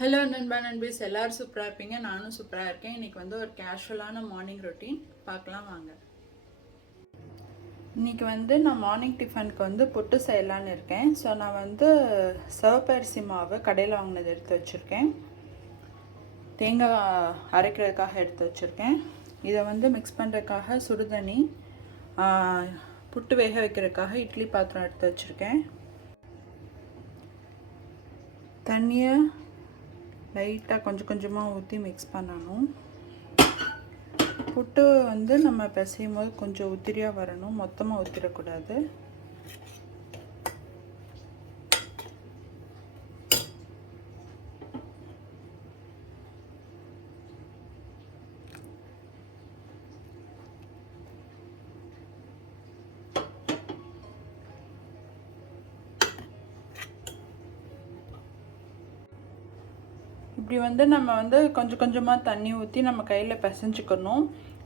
Hello நண்பா நண்பீஸ், எல்லோரும் சூப்பராக இருப்பீங்க. நானும் சூப்பராக இருக்கேன். இன்றைக்கி வந்து ஒரு கேஷுவலான மார்னிங் ரொட்டீன் பார்க்கலாம் வாங்க. இன்றைக்கி வந்து நான் மார்னிங் டிஃபனுக்கு வந்து புட்டு செய்யலான்னு இருக்கேன். ஸோ நான் வந்து சிவப்பரிசி மாவு கடையில் வாங்கினது எடுத்து வச்சுருக்கேன். தேங்காய் அரைக்கிறதுக்காக எடுத்து வச்சுருக்கேன். இதை வந்து மிக்ஸ் பண்ணுறதுக்காக சுடுதண்ணி, புட்டு வேக வைக்கிறதுக்காக இட்லி பாத்திரம் எடுத்து வச்சுருக்கேன். தண்ணியை லைட்டாக கொஞ்சம் கொஞ்சமாக ஊற்றி மிக்ஸ் பண்ணணும். புட்டு வந்து நம்ம பிசையும் போது கொஞ்சம் உதிரியாக வரணும், மொத்தமாக ஊற்றிடக்கூடாது. இப்படி வந்து நம்ம வந்து கொஞ்சம் கொஞ்சமாக தண்ணி ஊற்றி நம்ம கையில் பிசைஞ்சுக்கணும்.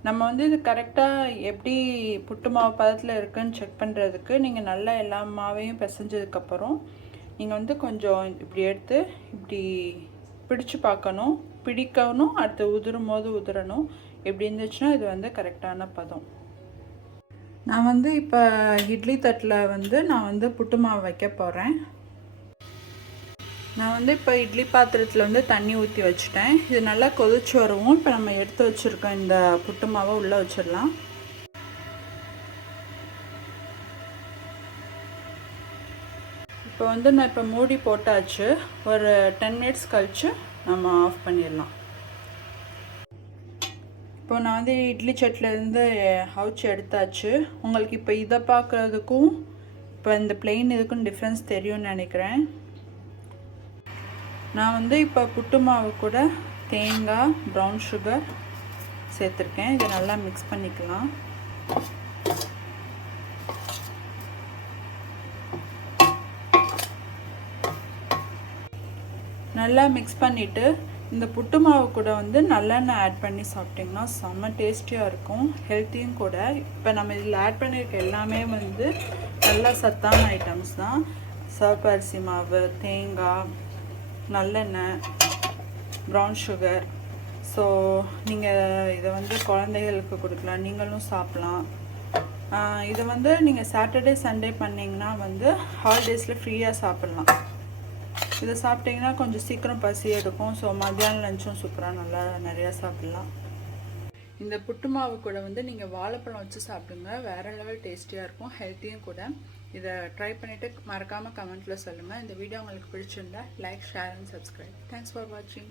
நம்ம வந்து இது கரெக்டாக எப்படி புட்டு மாவு பதத்தில் இருக்குதுன்னு செக் பண்ணுறதுக்கு நீங்கள் நல்லா எல்லா மாவையும் பிசைஞ்சதுக்கப்புறம் நீங்கள் வந்து கொஞ்சம் இப்படி எடுத்து இப்படி பிடிச்சு பார்க்கணும், பிடிக்கணும், அடுத்து உதிரும் போது உதிரணும். இப்படி இருந்துச்சுன்னா இது வந்து கரெக்டான பதம். நான் வந்து இப்போ இட்லி தட்டில் வந்து நான் வந்து புட்டு மாவு வைக்க போகிறேன். நான் வந்து இப்போ இட்லி பாத்திரத்தில் வந்து தண்ணி ஊற்றி வச்சுட்டேன். இது நல்லா கொதிச்சு வருவோம். இப்போ நம்ம எடுத்து வச்சுருக்கோம் இந்த புட்டு மாவை உள்ளே வச்சிடலாம். இப்போ வந்து நான் இப்போ மூடி போட்டாச்சு. ஒரு 10 மினிட்ஸ் கழித்து நம்ம ஆஃப் பண்ணிடலாம். இப்போ நான் வந்து இட்லி சட்டிலேருந்து அவிச்சு எடுத்தாச்சு. உங்களுக்கு இப்போ இதை பார்க்குறதுக்கும் இப்போ இந்த பிளெயின் இதுக்கும் டிஃப்ரென்ஸ் தெரியும்னு நினைக்கிறேன். நான் வந்து இப்போ புட்டு மாவு கூட தேங்காய், ப்ரௌன் சுகர் சேர்த்துருக்கேன். இதை நல்லா மிக்ஸ் பண்ணிக்கலாம். நல்லா மிக்ஸ் பண்ணிவிட்டு இந்த புட்டு மாவு கூட வந்து நல்லெண்ணெய் ஆட் பண்ணி சாப்பிட்டிங்கன்னா செம்ம டேஸ்டியாக இருக்கும், ஹெல்த்தியும் கூட. இப்போ நம்ம இதில் ஆட் பண்ணியிருக்க எல்லாமே வந்து நல்லா சத்தான ஐட்டம்ஸ் தான். சிவப்பரிசி மாவு, தேங்காய், நல்லெண்ணெய், ப்ரௌன் சுகர். ஸோ நீங்கள் இதை வந்து குழந்தைகளுக்கு கொடுக்கலாம், நீங்களும் சாப்பிட்லாம். இதை வந்து நீங்கள் சாட்டர்டே சண்டே பண்ணிங்கன்னா வந்து ஹாலிடேஸில் ஃப்ரீயாக சாப்பிட்லாம். இதை சாப்பிட்டிங்கன்னா கொஞ்சம் சீக்கிரம் பசி எடுக்கும். ஸோ மத்தியானம் லஞ்சும் சூப்பராக நல்லா நிறையா சாப்பிட்லாம். இந்த புட்டு மாவு கூட வந்து நீங்கள் வாழைப்பழம் வச்சு சாப்பிடுங்க, வேறு லெவல் டேஸ்டியாக இருக்கும், ஹெல்த்தியும் கூட. இதை ட்ரை பண்ணிவிட்டு மறக்காமல் கமெண்ட்டில் சொல்லுங்கள். இந்த வீடியோ உங்களுக்கு பிடிச்சிருந்தா like, share and subscribe. Thanks for வாட்சிங்.